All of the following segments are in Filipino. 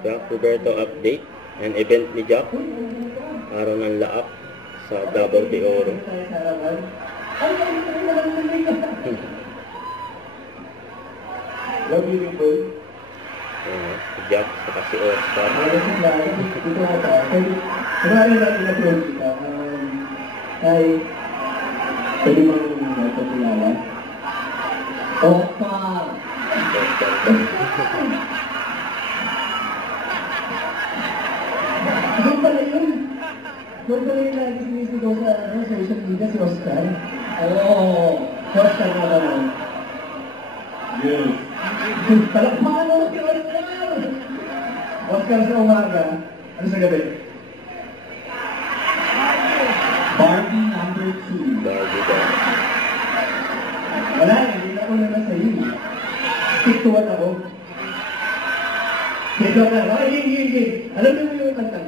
Jack Roberto update and event ni Jack. Araw ng laak sa Davao de Oro. Love beautiful. Si Jack saka si Oscar. Marami natin na-approach kita. Ay, pwede mo ito kilala? Oscar! Doon pala yun. Doon pala yun lagi sinisigaw sa social media si Oscar. Oo, Oscar na naman. Yes. Palakpakan mo si Oscar! Oscar sa umaga. Ano sa gabi? Barbie number 2. Barbie daw. Wala, hindi ako na nasa iyo. Stick to what ako. Dito na, okay. Alam mo yung kanta?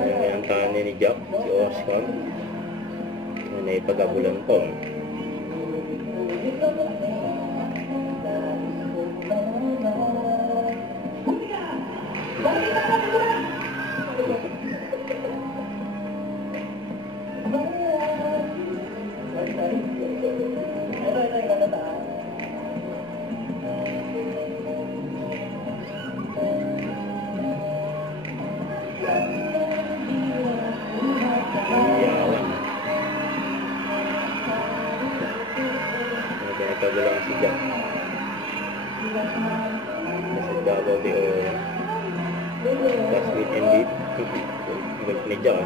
Ayan ang tani ni Jack, si Oscar. Ano ay pag-abulan po. Nagkakagulang si Jack. Nasa Davao de Oro. Last weekend dito. Event ni Jack.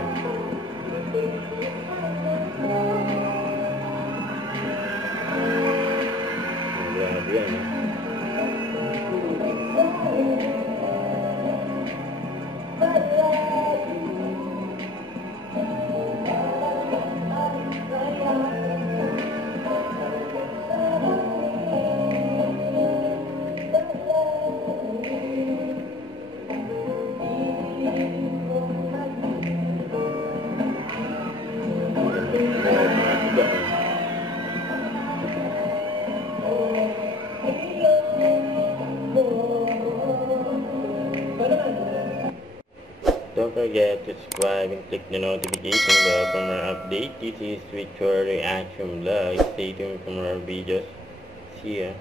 Grabe yan. Don't forget to subscribe and click the notification bell for more updates. This is Victor Reaction Vlog. Stay tuned for more videos. See ya.